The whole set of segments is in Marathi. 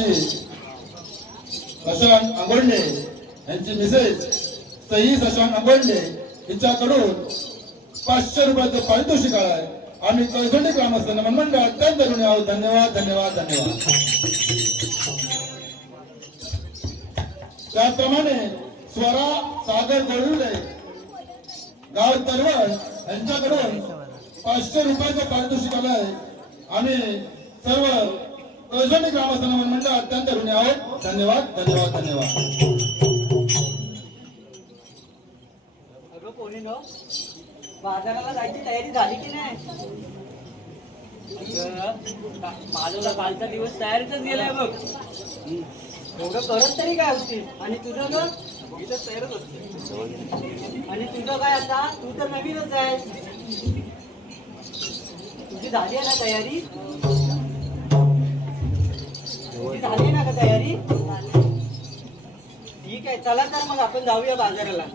आमची शशांक अंगोंडे यांची मिसेस सई शशांक अंगोंडे हिच्याकडून 500 रुपयाचं पारितोषिक आहे. आम्ही कळसोंडी ग्रामस्थ मंडळ अत्यंत ऋणी आहोत. धन्यवाद धन्यवाद धन्यवाद. त्याप्रमाणे स्वरा सागर गोळुले गाव तरवड यांच्याकडून 500 रुपयाचं पारितोषिक आलंय. आम्ही सर्व कळसोंडी ग्रामस्थ मंडळ अत्यंत ऋणी आहोत. धन्यवाद धन्यवाद धन्यवाद. बाजाराला जायची तयारी झाली की नाही? माझा कालचा दिवस तयारीतच गेलाय बघ. एवढं करत तरी काय होती? आणि तुझं ग इथं तयारच असते. आणि तुझं काय आता? तू तर नवीनच आहे. तुझी झाली आहे ना तयारी? तुझी झाली आहे ना का तयारी? ठीक आहे, चला तर मग आपण जाऊया बाजाराला.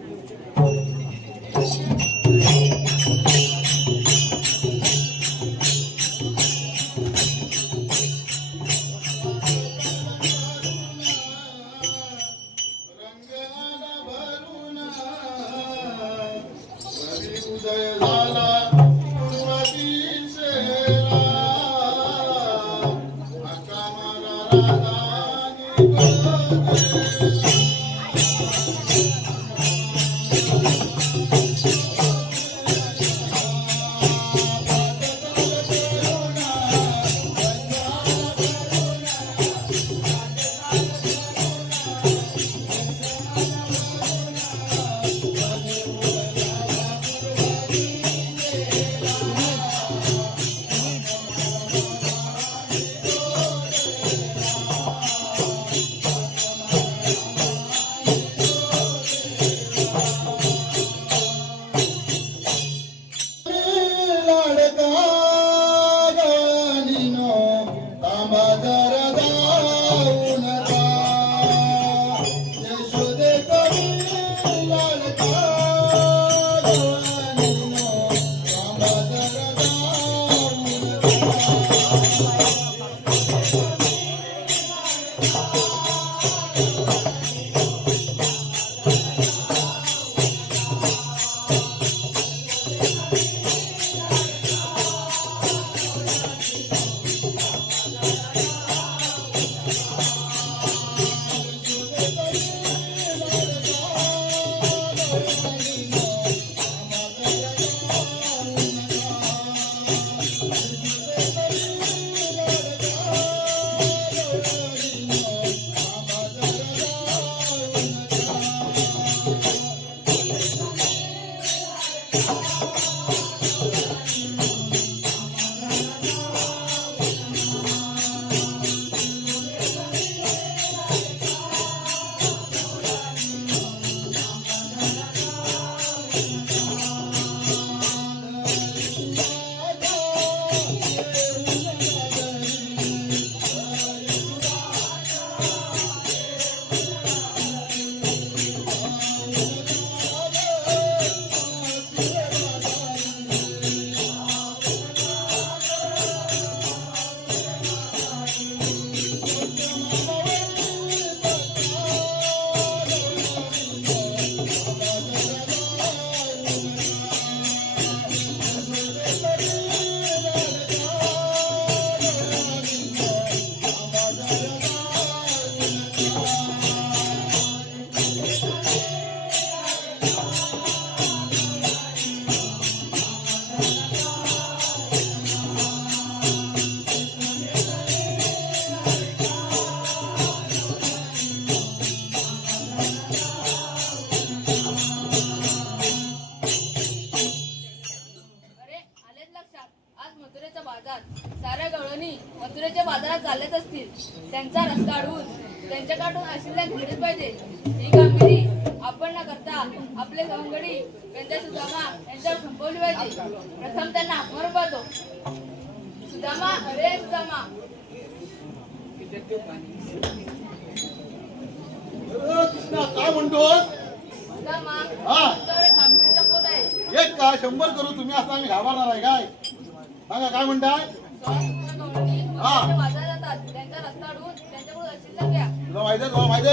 त्यांचा रस्ता अडवून त्यांच्याकडून आशीर्वाद घेतलेच पाहिजे. ही कामगिरी आपण न करता आपले सवंगडी त्यांच्या सुदामा यांच्यावर संपवली पाहिजे. प्रथम त्यांना आत्मर पाहतो. सुदामा, अरे सुदामा. काय म्हणतोस? सुदामा, कामगिरीचा पोत आहे. एक का 100 करू तुम्ही असता आम्ही घाबरणार आहे काय? सांगा काय म्हणताय? बाजारात जातात त्यांचा रस्ता अडवून त्यांच्याकडून टेन्शन घ्या. तुला माहिती आहे काय माहिती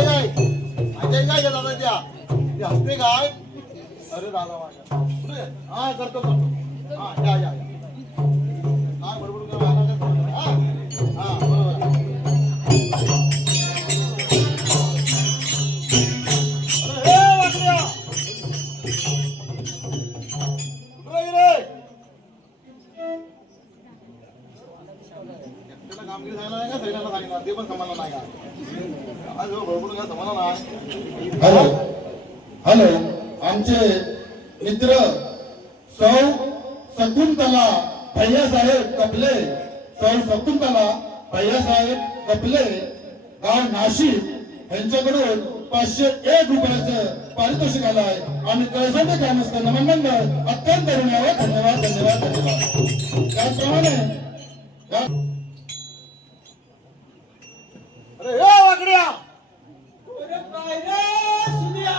आहे काय दादा त्या ते हसते काय अरे दादा माझ्या कुठे आहे? हा करतो हा या काय बरोबर काय मला काय करतो? हा बरोबर अरे हे वाटल्या कुठे रे एकट्याला कामगिरी सांगणार नाही का सगळ्यांना सांगणार ते पण समजणार नाही का आज बरोबर काय समजणार नाही हॅलो हॅलो आमचे मित्र सौ शकुंतला भैयासाहेब कपले सौ शकुंतला भैयासाहेब कपले गाव नाशिक यांच्याकडून 501 रुपयाचं पारितोषिक आलं आहे आणि कळसाचे ग्रामस्थ नमन मंडळ अत्यंत ऋणावर धन्यवाद धन्यवाद धन्यवाद त्याचप्रमाणे अरे हे वाकड्या अरे काय रे सुनिया?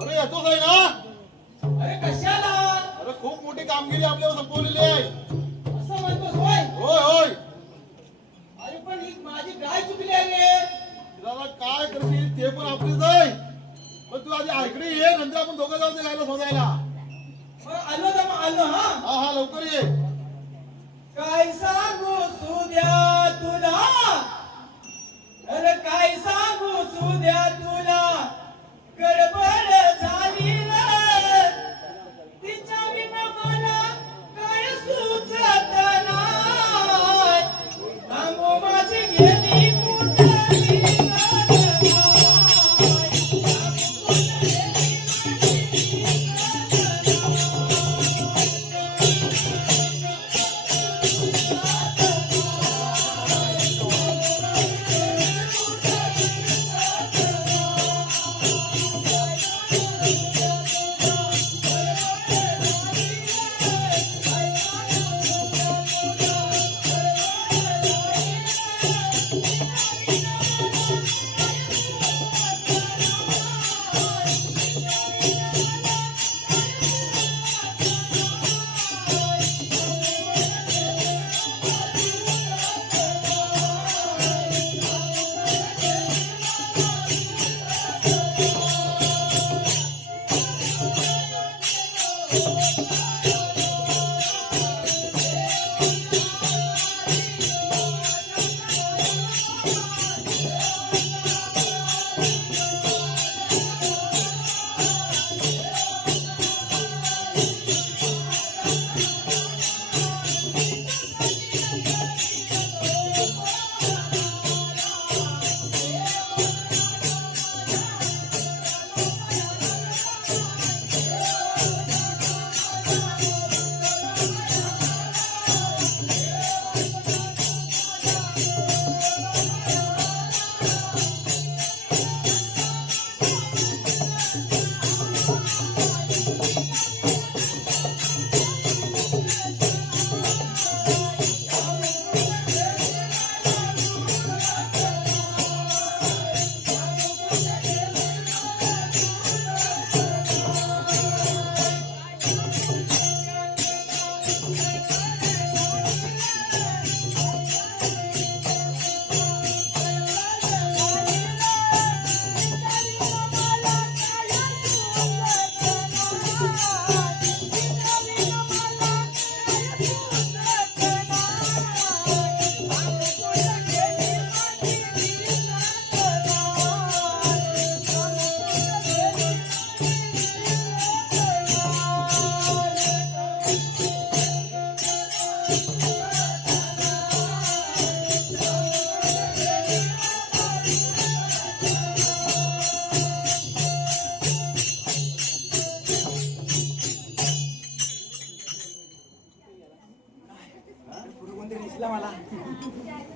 अरे येतोच आहे ना अरे कशाला अरे खूप मोठी कामगिरी आपल्यावर संपवलेली आहे असं म्हणतोस होय? होय होय अरे पण ही माझी काय चुकली आहे रे? तुला काय करशील ते पण आपलीच आहे पण तू आधी आईकडे ये नंतर आपण दोघं जाऊन ते गायला शोधायला आलो ना मग आलो. हा हा लवकर ये काय सांगू सुद्या तुला? अरे काय सांगू सुद्या तुला? गडबड झाली रे तिच्या विना मला काय सुचत नाही. थांबू माझी गेली कुठं दिसत नाही.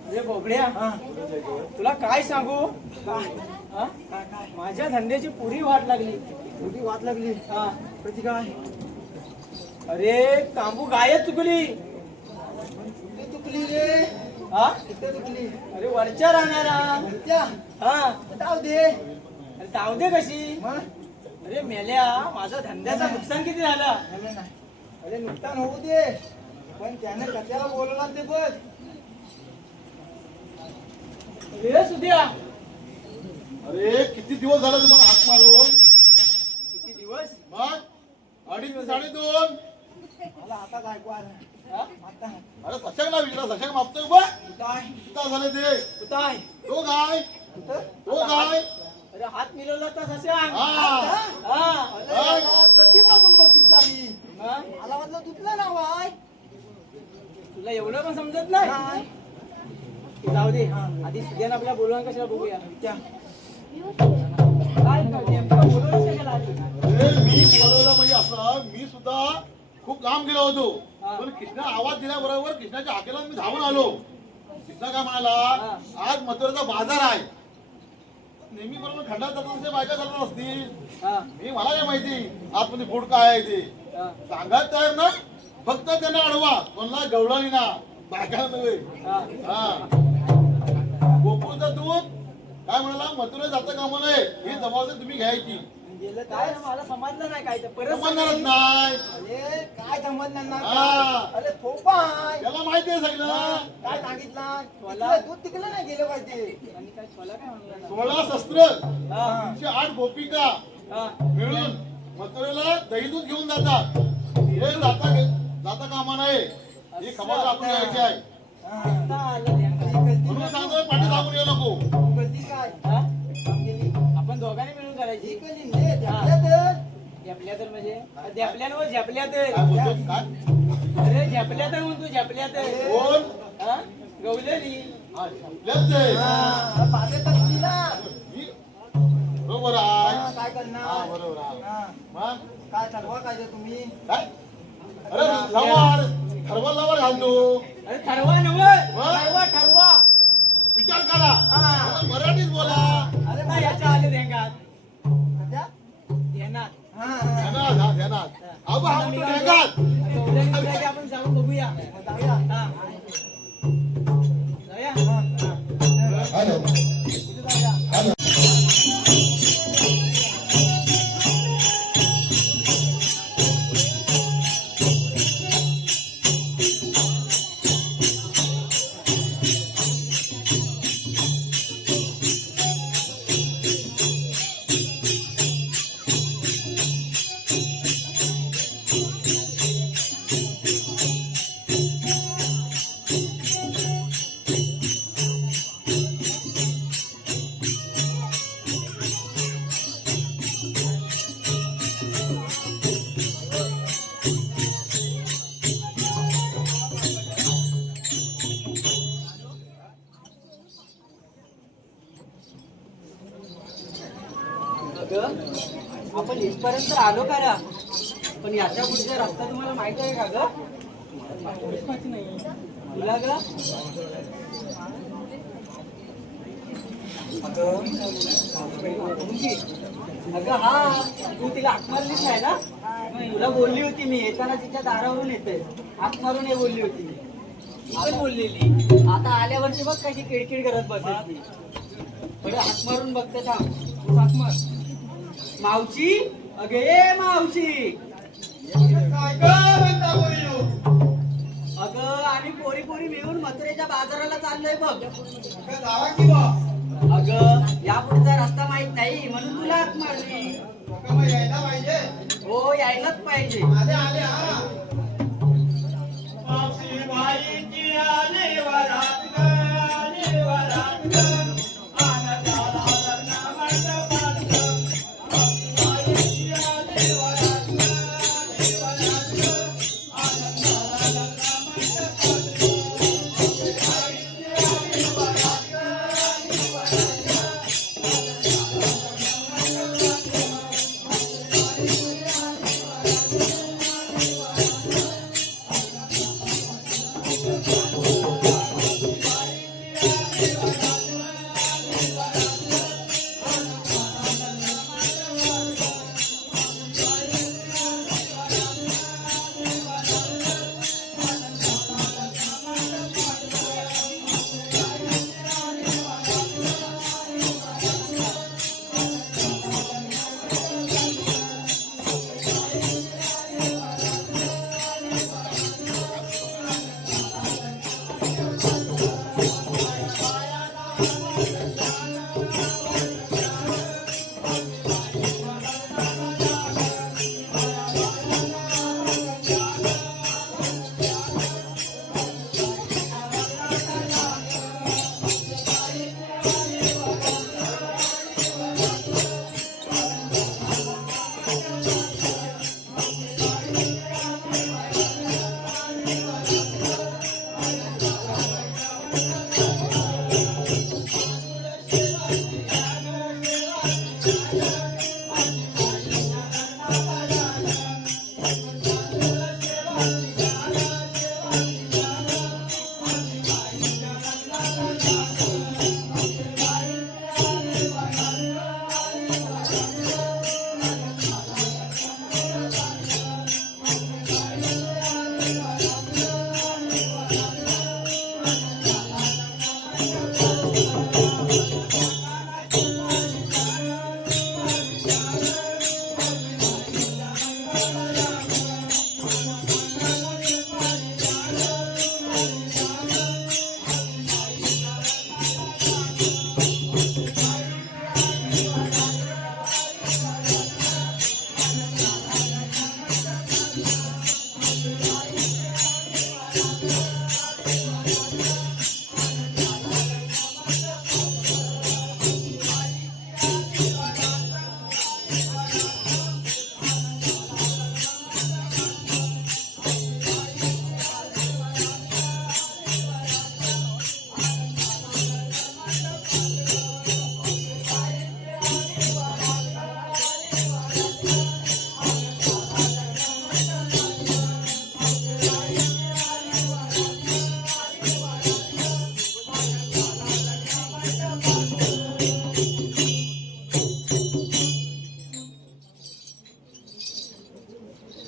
अरे बोबड्या तुला काय सांगू हा? माझ्या धंद्याची पुरी वाट लागली. एवढी वाट लागली. हा कधी काय अरे तांबू गायच चुकली. कुठे चुकली रे? हा कुठे चुकली? अरे वरच्या राहणारा त्या हा जाऊ दे. अरे तावदे कशी मग अरे मेल्या माझा धंद्याचा नुकसान किती झाला. नाही, नाही. अरे नुकसान होऊ दे पण त्याने कशाला बोलवला ते बघ. अरे सुद्या अरे किती दिवस झाले तुम्हाला हाक मारून? किती दिवस? मग 2.5 2.5 मला आता काय हा? आता अरे सशक ना विचारा, सशक मापतोय बा. काय किती झाले ते? काय तो काय? तो काय? अरे हात मिळवला तर सशांक. हा. कधीपासून बघितला मी. मला वाटलं तुझलं नाव आहे. तुला एवढं पण समजत नाही. जाऊ दे आधी सुद्यान आपल्या बोलवून कशाला बघूया. काय नेमकं बोलवून कशाला आली? अरे मी बोलवलं म्हणजे असं, मी सुद्धा खूप लांब गेलो होतो, पण कृष्णा आवाज दिल्याबरोबर कृष्णाच्या हाकेला मी धावून आलो. कृष्णा काय म्हणाला, आज मथुरेचा बाजार आहे. नेहमी बरोबर खंडात जातात तसे बायका चालत असतील. मी मला काय माहिती आतमध्ये फूड काय आहे ते सांगायला तयार ना. फक्त त्यांना अडवा, कोणाला गवळणी ना, बायका नव्हे. गोकुळचं दूध काय म्हणाला, मथुरे जातं कामा नये, ही जबाबदारी तुम्ही घ्यायची. गेलं काय मला समजलं नाही काय तर परत समजणारच नाही. अरे काय समजणार नाही. हा. अरे थोपा आहे. त्याला माहिती आहे सगळं. काय सांगितलं मला दूध तिकलं नाही गेलं पाहिजे. आणि काय छोला काय म्हणलं 16 शस्त्र 308 गोपिका मिळून मथुरेला दही दूध घेऊन जातात. हे जाता कामा नये, ही खबर आपण घ्यायची आहे. म्हणून सांगतोय पाठी सांगून येऊ नको. आपण दोघांनी मिळून करायची. झेपल्या तर म्हणजे झेपल्यावर झेपल्या तर काय बोलतो काय? अरे झेपल्या तर म्हणतो झेपल्या तर कोण? गवलेली झेपल्यात ते. ही बरोबर आहे. काय हा, करणार बरोबर आहे. मग काय ठरवा काय तुम्ही. काय? अरे लवार ठरवा लवार घालतो. अरे ठरवा नव ठरवा विचार करा. आता मराठीत बोला. अरे नाही याच्या आले धेंगात ध्यानात ध्यानात, हा, ध्यानात. अबा हा म्हणतो ध्यानात. आपण जाऊन बघूया. जाऊया हॅलो हॅलो आपण इथपर्यंत आलो करा, पण याच्या पुढचा रस्ता तुम्हाला माहिती आहे का ग? नाही तुला ग? अगं हा तू तिला हाक मारलीच नाही ना. तुला बोलली होती मी येताना तिच्या दारावरून येते हाक मारून ये बोलली होती मी. पण बोललेली आता आल्यावरती बघ कशी किडकिड करत बसेल. बरं हाक मारून बघते थांब. तू हाक मार. मावशी अगे मावशी. अगं आम्ही पोरी पोरी मिळून मथुरेच्या बाजाराला चाललोय बघ. अगं या पुढचा रस्ता माहित नाही म्हणून तुला हाक मारली. हो यायलाच पाहिजे.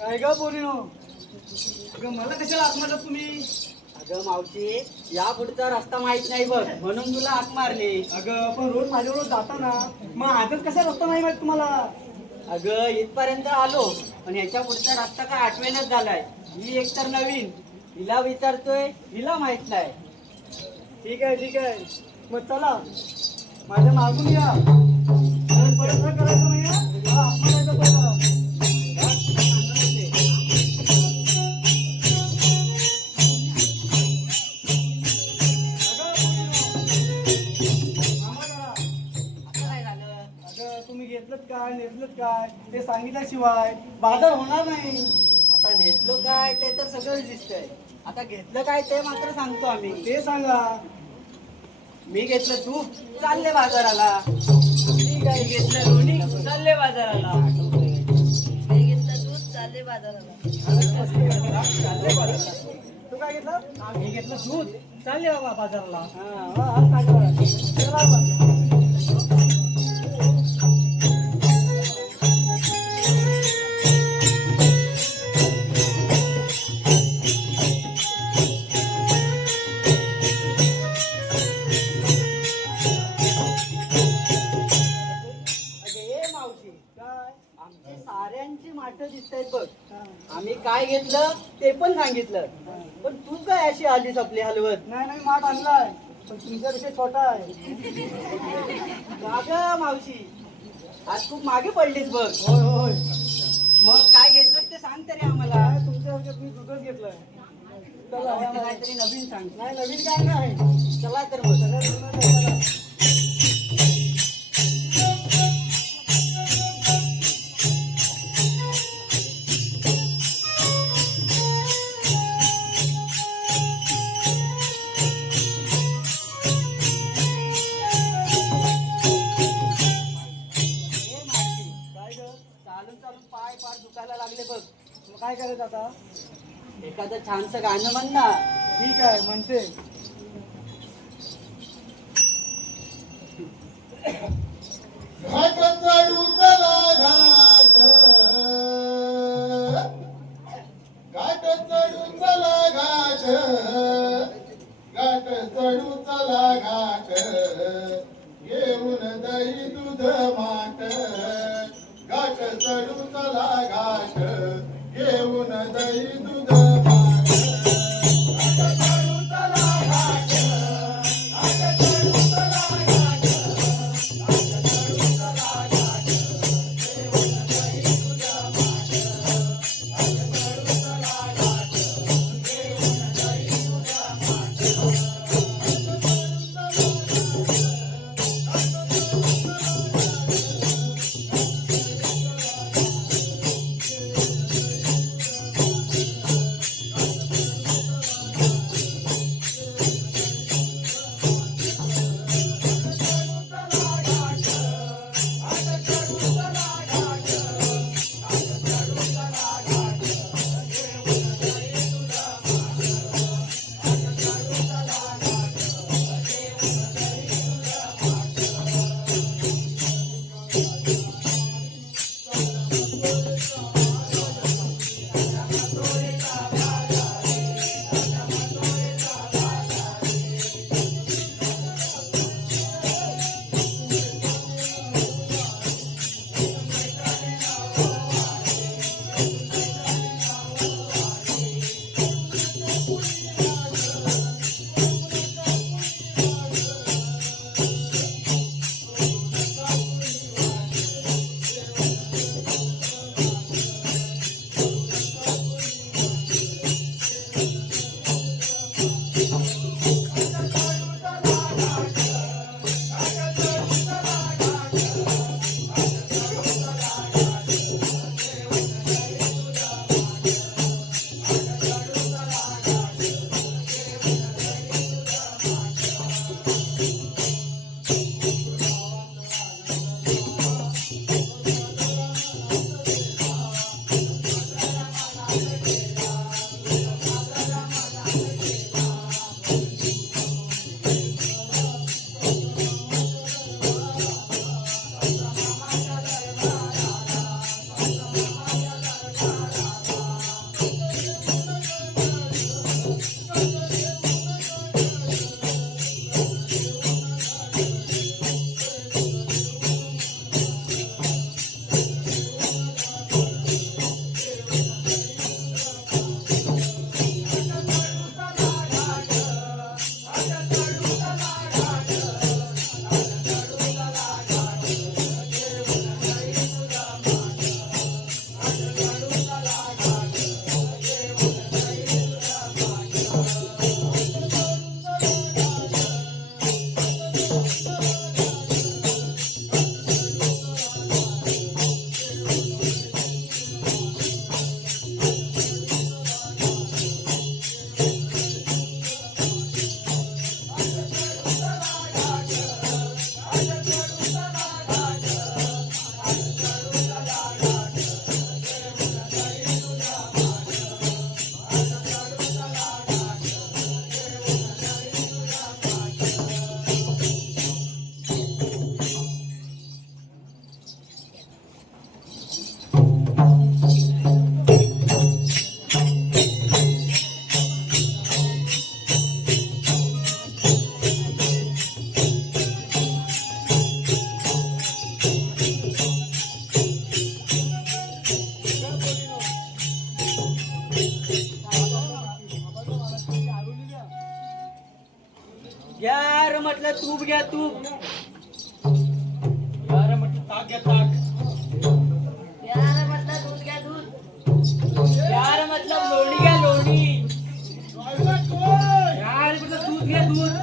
काय ग पोरीनो, अगं मला कशाला हाक मारलं तुम्ही? अगं मावशी, या पुढचा रस्ता माहित नाही बघ, म्हणून तुला हाक मारली. अगं पण रोज माझ्याबरोबर जाता ना, मग आजच कसा रस्ता नाही माहित तुम्हाला? अगं इथपर्यंत आलो, पण याच्या पुढचा रस्ता काय आठवेनच झालाय. ही एक तर नवीन, हिला विचारतोय, हिला माहित नाही. ठीक आहे, मग चला माझ्या मागून या. परत परत करायचं नाही हा? मला हाक मारायचं पहिलं. तुम्ही घेतलं काय नेसलं काय ते सांगितल्याशिवाय बाजार होणार नाही. आता नेसलो काय ते तर सगळं दिसतंय, आता घेतलं काय ते मात्र सांगतो आम्ही. ते सांगा. मी घेतलं तूप, चालले बाजाराला. ठीक आहे, घेतलं लोणी, चालले बाजाराला. मी घेतलं दूध चालले बाजाराला. चालले बाजाराला. तू काय घेतलं? मी घेतलं दूध, चालले बाबा बाजाराला. हा, सांगा. चला बा. आमची साऱ्यांची माठ दिसतायत बघ. आम्ही काय घेतलं ते पण सांगितलं, पण तू काय अशी आलीस आपली हलवत? नाही माठ आणलाय, पण तुमच्यापेक्षा छोटा आहे. का ग मावशी, आज खूप मागे पडलीस बघ. होय. मग काय घेतलंस ते सांग तरी आम्हाला. काय तुमच्यापेक्षा मी दुधच घेतलंय. चला आम्हाला काहीतरी नवीन सांग. नाही नवीन काय नाही. चला तर मग. चला. चालून पाय पार दुखायला लागले बघ. मग काय करायचं आता? एखादं छानसं गाणं म्हण ना. ठीक आहे, म्हणते. घाट चढू चला घाट, घाट चढू चला घाट, घाट चढू चला घाट, घेऊन दही दूध माठ, घाट चढू चला घाट, घेऊन दही दूध माठ, घाट चढू चला घाट, घाट चढू चला घाट, घाट चढू चला घाट, घेऊन दही दूध माठ, घाट चढू चला घाट, घेऊन दही दूध माठ. म्हटलं तूप घ्या तूप. यार म्हटलं ताक घ्या ताक. यार म्हटलं दूध घ्या दूध. यार म्हटलं लोणी घ्या लोणी. यार म्हटलं दूध घ्या दूध.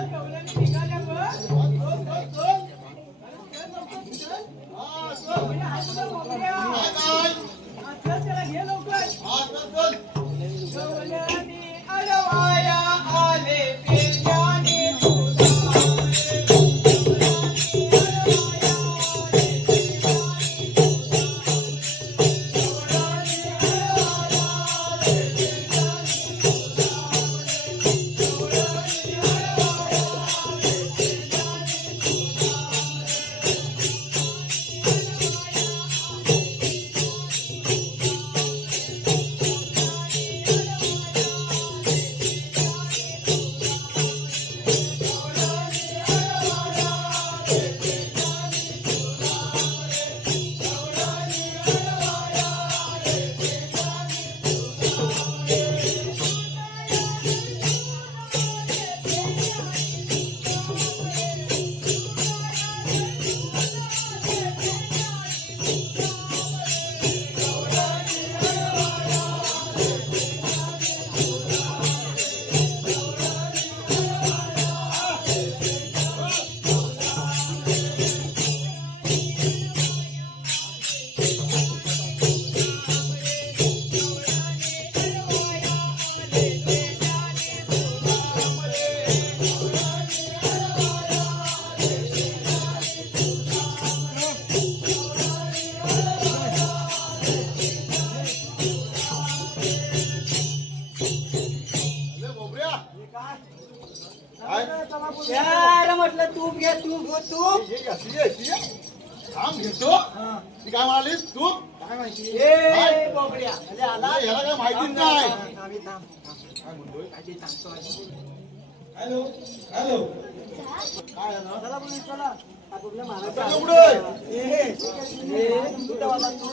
यार म्हटलं तूप घ्या तूप तूप. काम घेतो ती काय म्हणालीस तू काय माहिती ए बोबड्या. अरे आला याला काय माहिती नाही काय म्हणतोय काय ते सांगतो हॅलो हॅलो काय आहे ना चला पण चला आपल्या महाराज आता उघडोय. कुठं वाला तू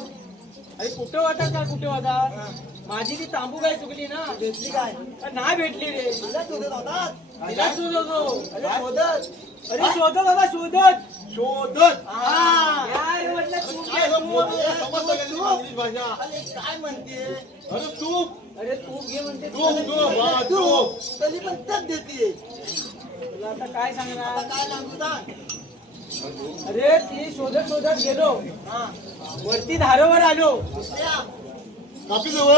अरे कुठं वाटा का कुठं वाटा. माझी ती तांबू काय चुकली ना. भेटली काय अरे नाही भेटली रे. तुला शोधत होता तिला शोधतो. अरे शोधत अरे शोधत बाबा शोधत. शोधत हा. यार म्हटलं तूप काय घ्या गं बोलतो? तूप. समजलं का तुला इंग्लिश भाषा अरे काय म्हणते अरे तू अरे तूप घे म्हणते. तू तरी पण तक देते तुला आता काय आता सांगणार. काय सांगू सांग अरे ती शोधत शोधत गेलो. हा वरती धारावर आलो. दुसऱ्या कापी जवळ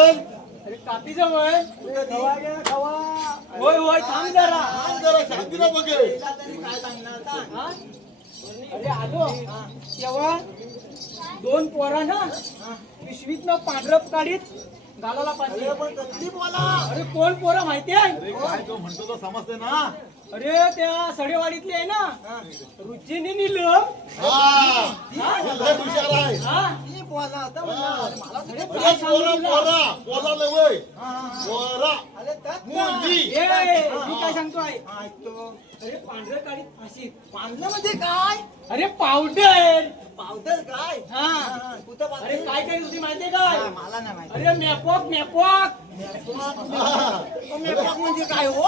अरे कापी जवळ. खवा घ्या खवा होय होय थांब जरा. आण जरा शांतीला बघे तिला तरी काय सांगणार सांग हा? अरे आलो तेव्हा दोन पोरा ना पिशवीतनं पांढरप काढीत गालाला पाहिजे. अरे पण कसली बोला अरे कोण पोरं माहिती आहे. अरे काय तो म्हणतो तो समजते ना अरे त्या सडेवाडीतली आहे ना रुचिनी नीलम. हा हे लय हुशार आहे हा ती बोला आता म्हणणार अरे मला तुझे अरे पोरा नव्हे पोरा अरे तक ना. मुलगी ए मी काय सांगतो आहे. हा, ऐकतो अरे पांढरं काढीत फाशी. पांढरं म्हणजे काय अरे पावडर. पावडर काय हा कुठं अरे पावडर काय काय होती माहितीये काय. हा, मला नाही माहिती अरे मॅपॉक मॅपॉक. मेकअप म्हणजे काय हो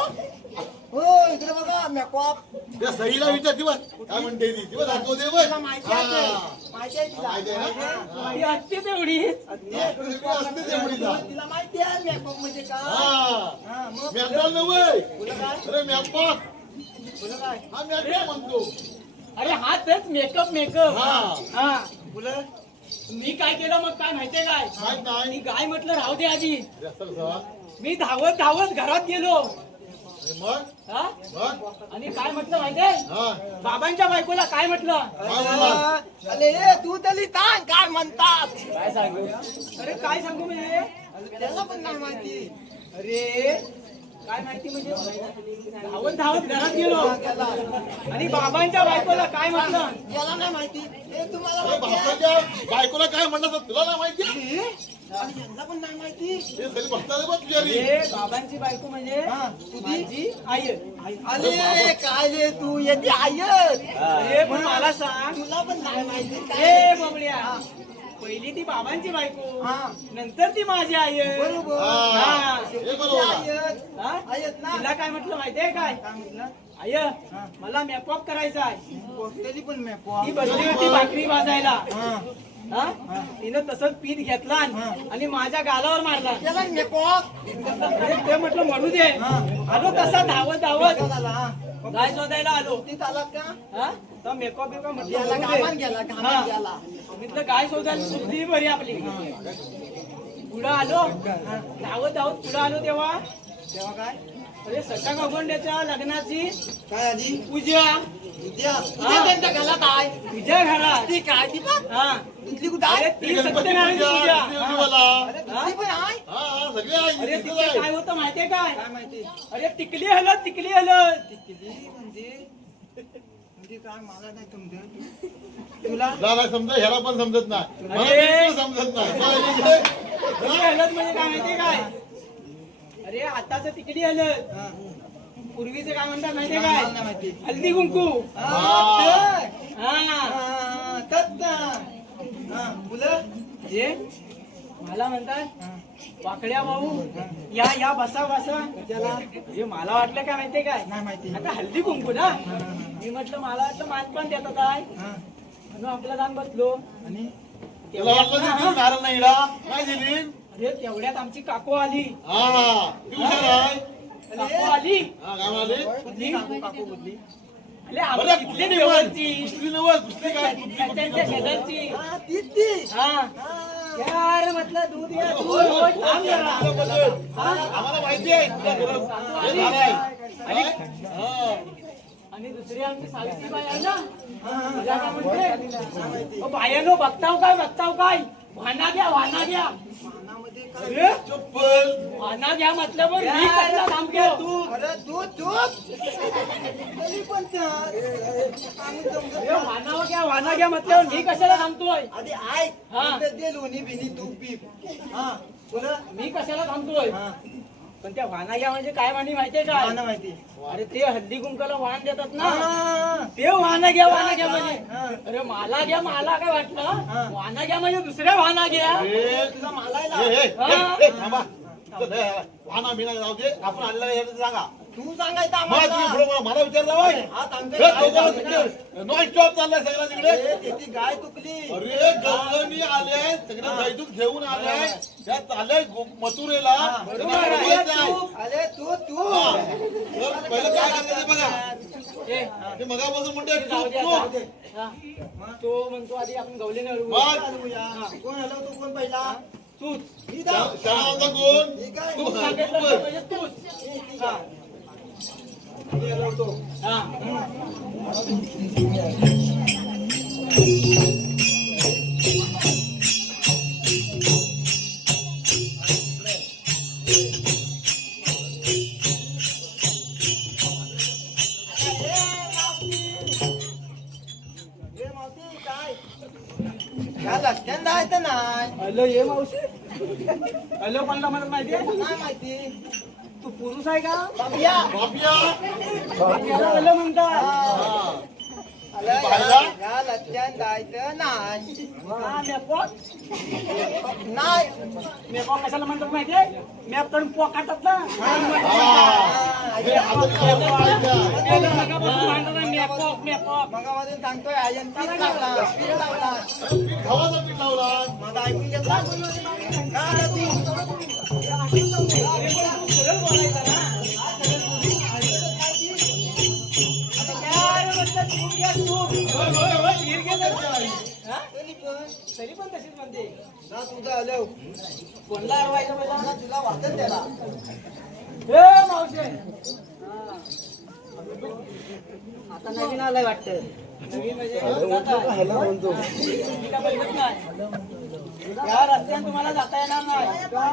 हो इकडे बघा मेकअप त्या सईला विचार ती बघ काय म्हणते ती बघ दाखवते बघ तिला माहिती आहे हा. माहिती आहे तिला माहिती आहे ना? ती असते तेवढी. असते तेवढीचा. तिला माहिती आहे मेकअप म्हणजे काय हा हा मग मॅपडॉल नव्हे तुला काय अरे मॅपॉक तुला काय हा मॅपडॉल म्हणतो अरे हा तेच मेकअप मेकअप. हा. हा तुला मी काय केलं मग काय माहितीये काय. माहित ती नाही गाय म्हटलं राहू दे आधी. जास्त कसा मी धावत धावत घरात गेलो. अरे मग हा मग आणि काय म्हटलं माहितीये हा बाबांच्या बायकोला काय म्हटलं. अरे तू तरी सांग काय म्हणतात काय सांगू. अरे काय सांगू म्हणजे. त्याला पण नाही माहिती अरे काय माहिती म्हणजे धावत धावत घरात गेलो आणि बाबांच्या बायकोला काय म्हटलं. याला नाही माहिती हे तुम्हाला अरे माहिती आहे? भाषाच्या बायकोला काय म्हणलं तर तुला नाही माहिती आणि यांना पण नाही माहिती हे सगळी बघतात बघ तुझ्या घरी. हे बाबांची बायको म्हणजे हा, तुझी आई. अरे काय रे तू याची आयत अरे पण मला सांग. तुला पण नाही माहिती ए बबड्या पहिली ती बाबांची बायको हा. नंतर ती माझी आई आहे. बरोबर. हा, हे बरोबर आहे. हा? आहेत ना. तिला काय म्हटलं माहितीये काय काय म्हटलं? आय मला मेकअप करायचा आहे पोचलेली पण मी ती बसली होती भाकरी भाजायला हा. हा तिनं तसंच पीठ घेतला आणि माझ्या गालावर मारला त्याला मेकअप. अरे ते म्हटलं म्हणू दे आलो तसा धावत धावत झाला, हा. गाय शोधायला आलो ती चालत का? हा तर मेकअप बिकअप याला गावात गेला, म्हटलं गावात गेला. म्हटलं गाय शोधायला सुद्धी बरी आपली पुढं आलो धावत धावत पुढं आलो तेव्हा तेव्हा काय? अरे सटा गोगोंड्याच्या लग्नाची काय आधी? पूजा उद्या. उद्या त्यांच्या घरात आहे. तुझ्या घरात ती काय ती पण? हा तिथली कुठं अरे आहे? ती गणपती सत्यनारायणची पूजा, पूजा देवदेवाला. अरे तिथली पण आहे? हा, हा, सगळे आहे. अरे तिथेच तिथे आहे. काय होतं माहितीये काय काय माहिती? अरे टिकली हलत टिकली हलत किती म्हणजे काय मला नाही समजत. तुला दादा समजा ह्याला पण समजत नाही मला अरे. बिलकुल समजत नाही मला इकडे- टिकली हलत म्हणजे काय माहितीये काय अरे आताच टिकली हलत हा. पूर्वीचं काय म्हणतात माहितीये मला काय नाही माहिती. हल्दी कुंकू हा, ते. हा हा, तत्त. हा, मुलं? जे मला म्हणतात वाकड्या भाऊ या या बसा बसा त्याला जे मला वाटलं काय माहितीये काय नाही माहिती. आता हल्दी कुंकू ना मी म्हटलं मला वाटलं मान पण देतात काय हा. म्हणून आपला जाऊन बसलो आणि त्याला वाटलं की तेवढ्यात ती नारळ नाही इडा. काय दिली अरे तेवढ्यात आमची काकू आली हा ती हुशार आहे. काकू आली हा, काय म्हणाली? कुठली काकू काकू कुठली? अरे बरं, आमची कुठली इथली निवड? जवळची कुठली नव्ह, कुठली काय? त्यांच्या शेजारची हा, ती. हा यार म्हटलं दूध या दूध होय, थांब जरा. आम्हाला माहिती आहे तुला बरोबर. हे झालं आहे. हा. आणि दुसरी आमची सावित्रीबाई आहे ना तिला काय म्हणते बायानो बघताव काय वाना घ्या पानामध्ये काय? अरे, चप्पल वाना घ्या म्हटलं पण मी कशाला थांबतो तू अरे दूध तरी पण त्या. आम्ही समजत. वाना घ्या म्हटलं मी कशाला थांबतोय आधी ऐक. हा. इथं दे लोणी बिनी तूप बीप. हा बोला. मी कशाला थांबतोय हा. पण त्या वाना घ्या म्हणजे काय म्हणे माहितीये मला काय माहिती. अरे ते हल्दी कुंकाला वाण देतात ना हा. ते वाना घ्या म्हणे हा. अरे मला घ्या मला काय हा. वाटलं वाना घ्या म्हणजे दुसऱ्या वाना घ्या हे, तुला मालायला. हे, हे, हा. हे, थांबा. चल, हे, वाहना बिना जाऊ दे आपण आणलेला आहे याचं सांगा तू सांगायचं मला तुम्ही आम्हाला. पुढं मला विचारलं होय. हा, सांगतोय हे, काय दोघं सांगतोय. तिकडे नॉन स्टॉप चाललाय सगळा तिकडे अरे, त्याची गाय तुकली. अरे गवळणी आले सगळं दैदूत घेऊन आले त्या चालय मथुरेला त्यांना बोलवायचं आहे. अरे तू हा. तर पहिलं काय करायचं ते बघा ए, ते मगापासून म्हणते ते जाऊ चूप, दे, चूप. जाऊ दे. हा. तो म्हणतो आधी आपण गवलीने अडवू. मग चालूया. कोण हलवतो कोण पहिला? तूच मी जाऊ. शाळाचा कोण ठीक आहे. तू सांगितलं तू. तर म्हणजे तूच हा. मी हलवतो. हा. ए, मावशी, काय? या लक्षण जायचं नाही. हॅलो ये मावशी हॅलो कोणला म्हणत माहितीये नाही माहिती. तू पुरुष आहे का बाबिया. बापिया याला हॅलो म्हणतात हा. अरे, पाहिला? या लक्षण जायचं नाही. हा, मेपॉक नाही. मेपॉक कशाला म्हणतात माहितीये मॅप कडून पोकाटात ना हा. हे हातात खायला पाहिजे. मेपॉक मगामधून सांगतोय आयन पीठ लावला. पीठ लावला. पीठ गव्हाचं पीठ लावला माझा ऐकून घेतला. काय तू? तरी पण. तरी पण तशीच म्हणते ना तुझं हलव. कोणला अडवायचं ना पहिला तुला वाचन त्याला. हे मावशे आता नवीन आलाय वाटतं नवीन म्हणजे या रस्त्याने तुम्हाला जाता येणार नाही का?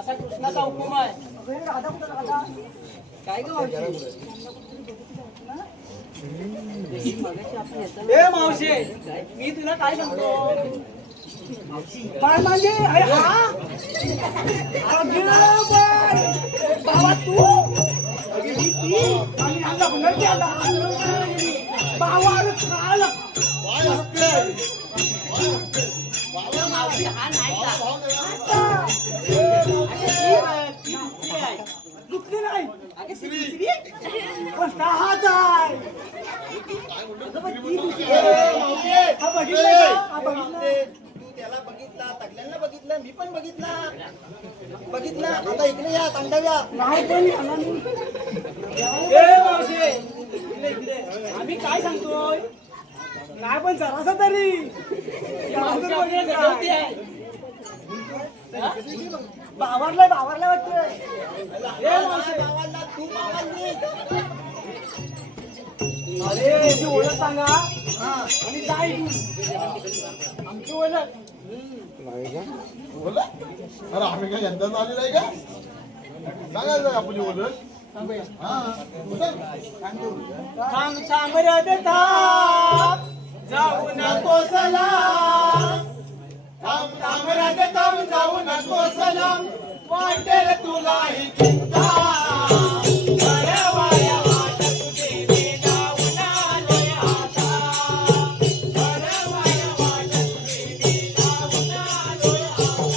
असा कृष्णाचा हुकूम आहे काय ग हे मावशे मी तुला काय सांगतो काय म्हणजे अरे हा अगं बाय बाबा तू अगं ही ती आणि हा लग्न केला बाबा अरे काय काय असते काय असते? बाबा दुसरी पण का हाच आहे काय म्हणतो अगं, पण दुसरी ती म्हणतो. दुसरी. हा बघितला का? हा बघितला. तू त्याला बघितला तगल्यांना बघितलं मी पण बघितला आता इकडे या तांडव्या नाव पण घाला नाही. ए मावशे इकडे इकडे आम्ही काय सांगतोय नाही पण जरासा तरी मावशी आपल्याला गजवते. बावरलाय वाटतंय ए मावशे मावाला तू मावाली अरे तुझी ओळख सांगा आणि जाय तू आमची ओळख बोला अरे आम्ही काय यंदाच आलेलो आहे का सांगायचं आपली ओळख हा बोला. थांब रे ते थांब जाऊ नको सलाम थांब रे ते थांब जाऊ नको सलाम वाटेल तुला ही चिंता बऱ्या वाया वाटत तुझे बेदावून आलोय आता बऱ्या वाया वाटत तुझे बेदावून आलोय आता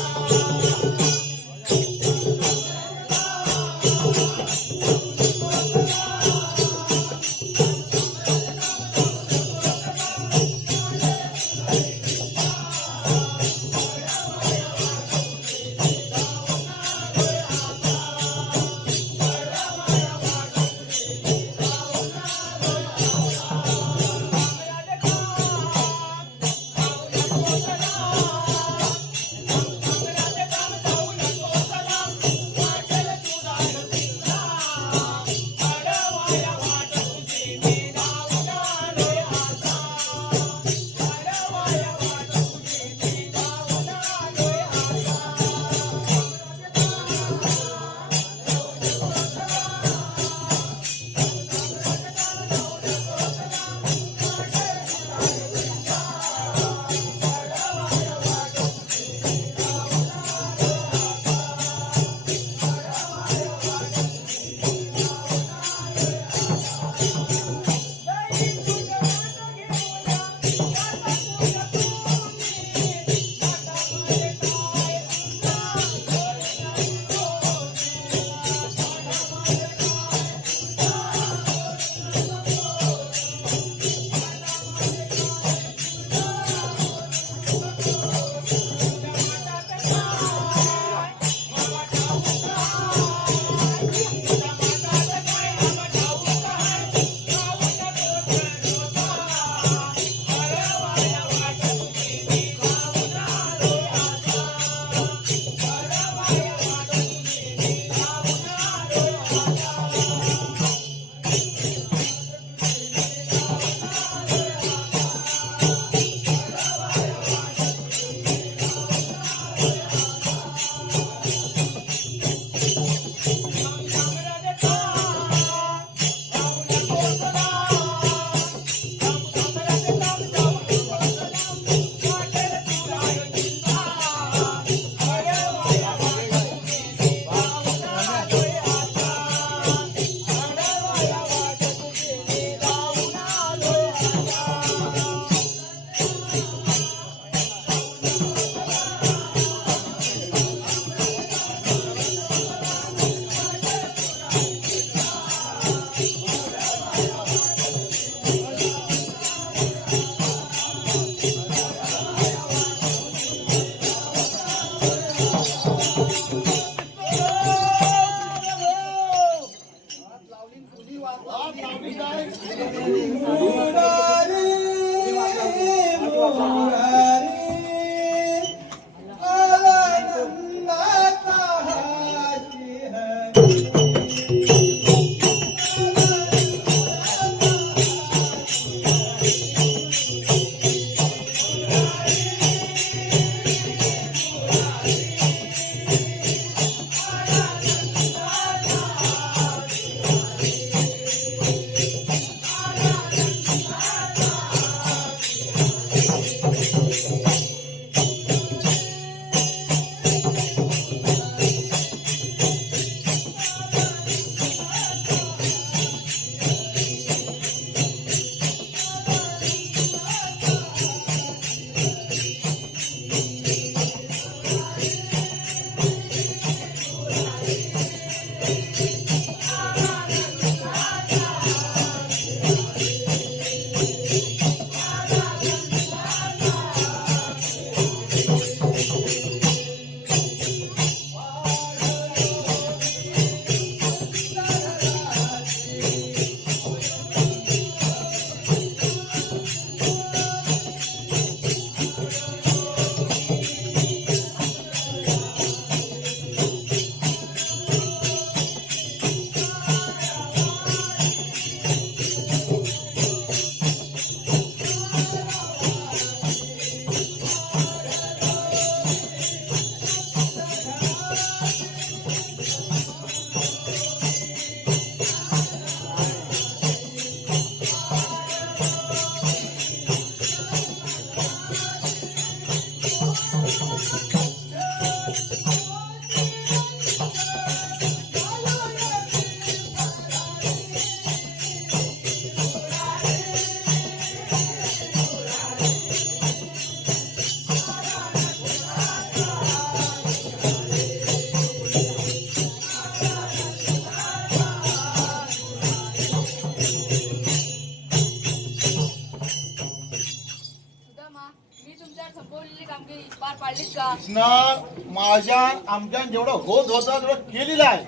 कृष्णा माझ्या आमच्या जेवढं होत होता तेवढं केलेलं आहे.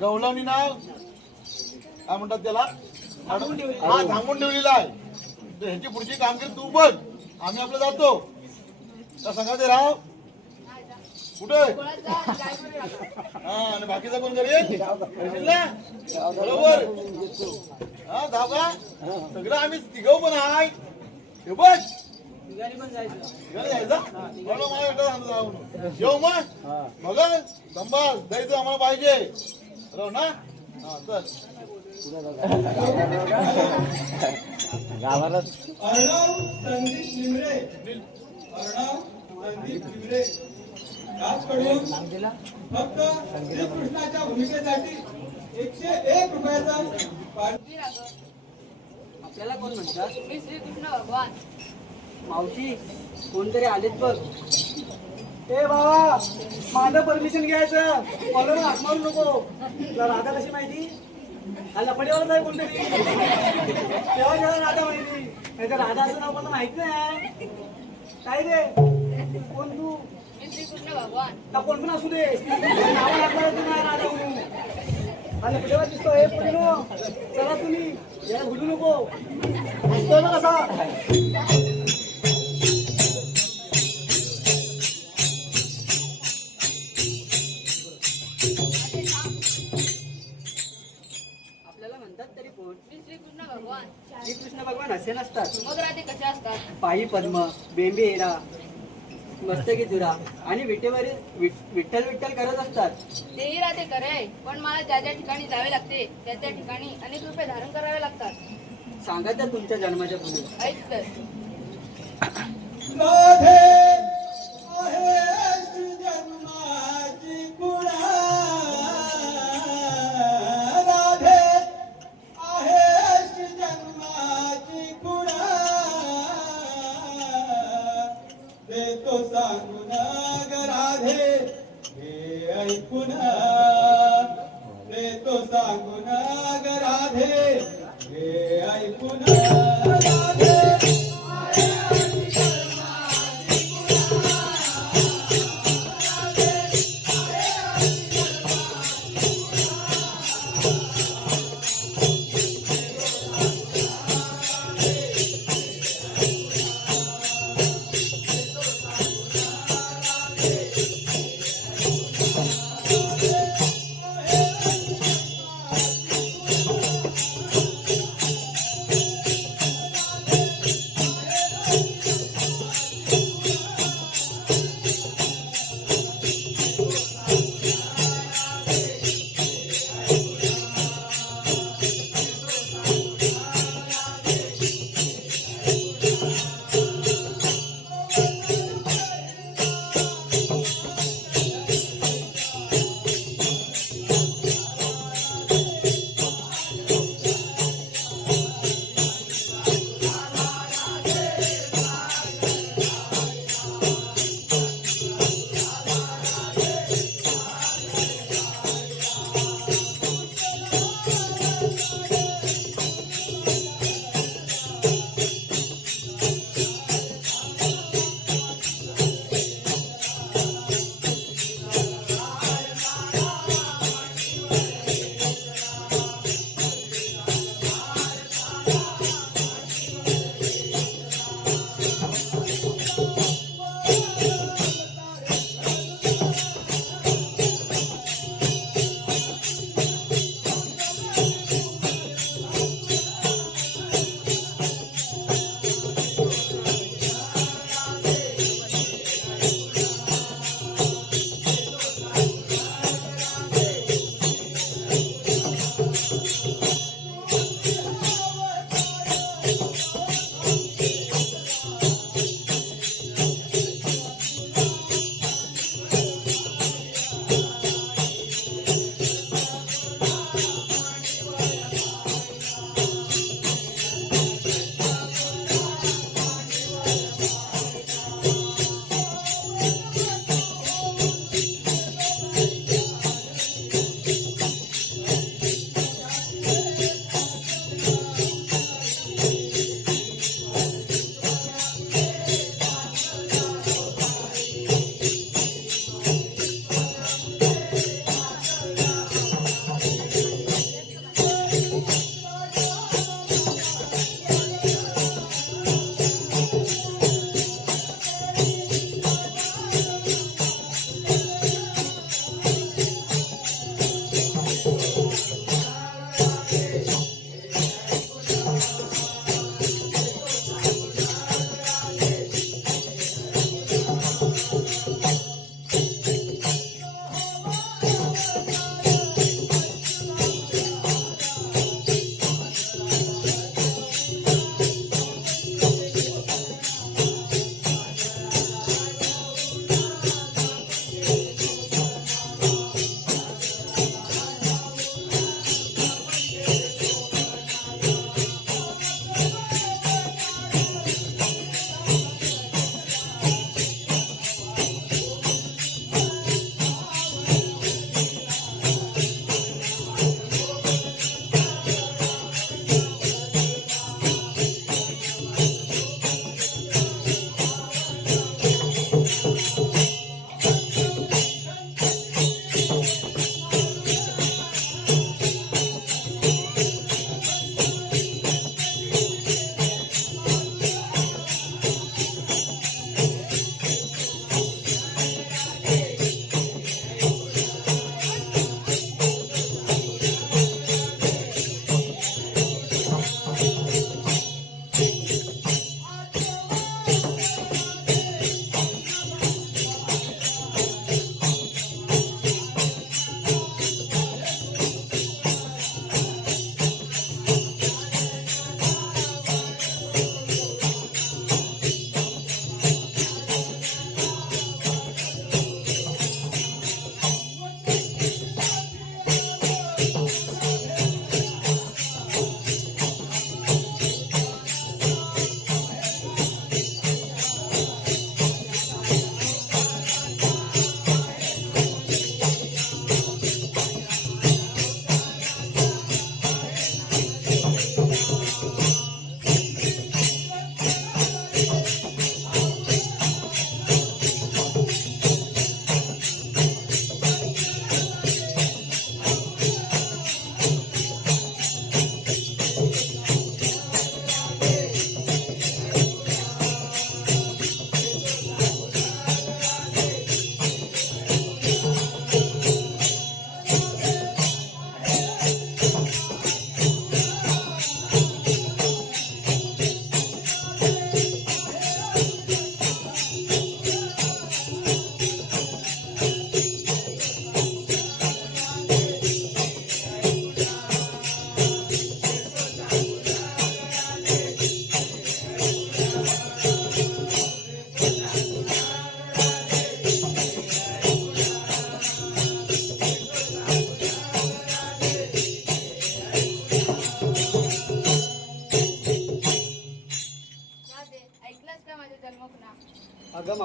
गवळणी नाव काय म्हणतात त्याला हा थांबून ठेवलेला आहे. तर ह्याची पुढची कामगिरी तू बघ, आम्ही आपलं जातो. तर सांगायचे राव कुठे गोळ्यात जा आणि काय करू नका. हा आणि बाकीचा कोण करेल करशील ना बरोबर. हा धाबा सगळं आम्ही तिघं पण आहे. हे बघ तिघांनी पण जायचं. तिघं जायचं बरोबर. मला एकटा सांगतो जाऊ म्हणून. जेव मग बघा संभाळ द्यायचं आम्हाला पाहिजे बरोबर ना. हा चल अर्णव संदीप निमरे, अर्णव संदीप निमरे याचकडून फक्त श्रीकृष्णाच्या भूमिकेसाठी 101 रुपयाचा उभी राहा गं. आपल्याला कोण म्हणतात? मी श्रीकृष्ण भगवान. मावशी कोणतरी आलेत बघ. ए बाबा माझं परमिशन घ्यायचं, मला हात मारू नको. तुला राधा कशी माहिती? हा लपडेवालाच आहे कोणतरी. तेव्हा त्याला राधा माहिती, नाही तर राधा असं नाव मला माहित नाही. काय रे कोण तू? मी श्रीकृष्ण भगवान. का कोण पण असू दे, नाव लागणार नाही राधा म्हणून. हा लपडेवाला दिसतो. हे पूर्ण चला तुम्ही याला भुलू नको. दिसतोय ना कसा. आपल्याला म्हणतात तरी कोण? मी श्रीकृष्ण भगवान. श्रीकृष्ण भगवान असे नसतात. मग राधे कशा असतात? पायी पद्म, बेंबी एरा, मस्तकी तुरा आणि विटेवर विठ्ठल विठ्ठल करत असतात. तेही राधे खरे, पण मला ज्या ज्या ठिकाणी जावे लागते त्या त्या ठिकाणी अनेक रुपये धारण करावे लागतात. सांगा तर तुमच्या जन्माच्या पूर्वी. ऐक तर. राधे आहेस जन्माची खुणा, राधे आहेस जन्माची खुणा, देतो सांगून ग राधे हे ऐकून, देतो सांगून ग राधे हे ऐकून. राधे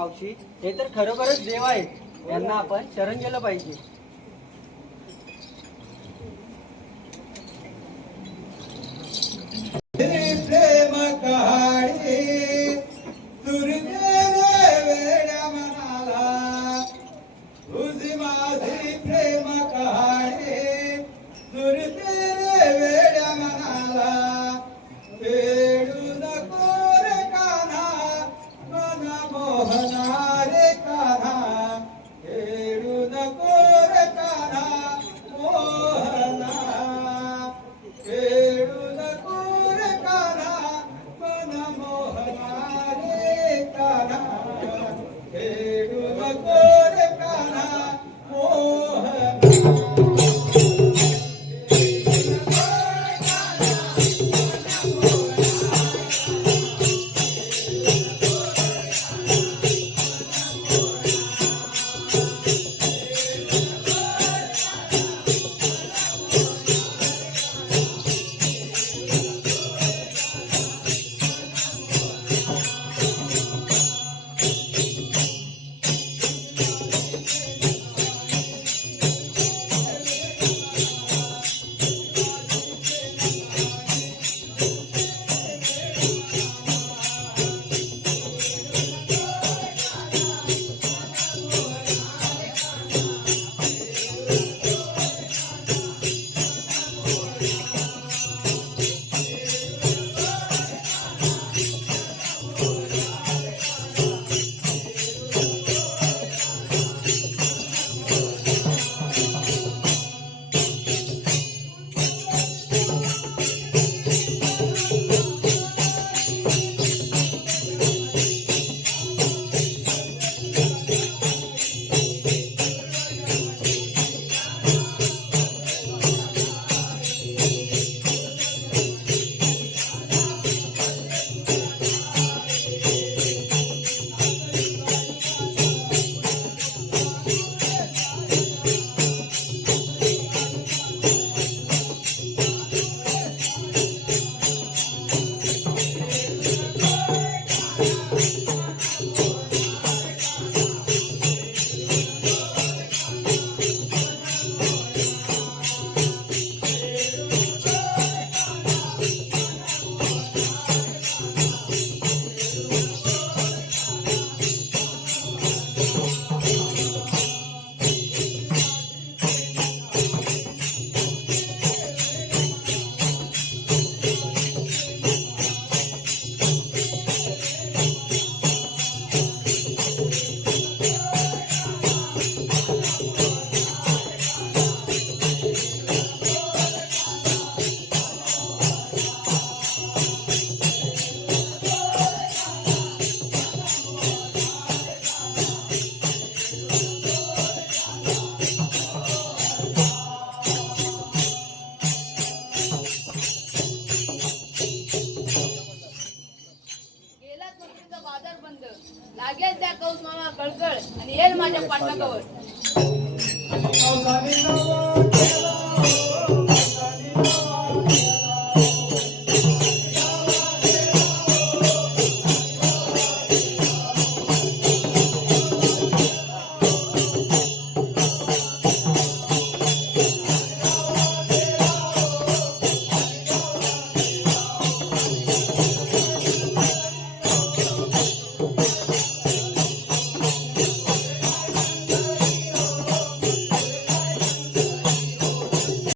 मावशी हे तर खरोखरच देव आहेत यांना आपण शरण गेलं पाहिजे. प्रेम कहाणी दुर्गेने वेड्या मनाला तुझी माझी प्रेम कहाणी दुर्गेने वेड्या मनाला वेडू नको रे कान्हा मन मोहना रे कान्हा वेडू नको रे कान्हा मोहना वेडू नको रे कान्हा मन मोहना रे कान्हा वेडू नको रे कान्हा मोहना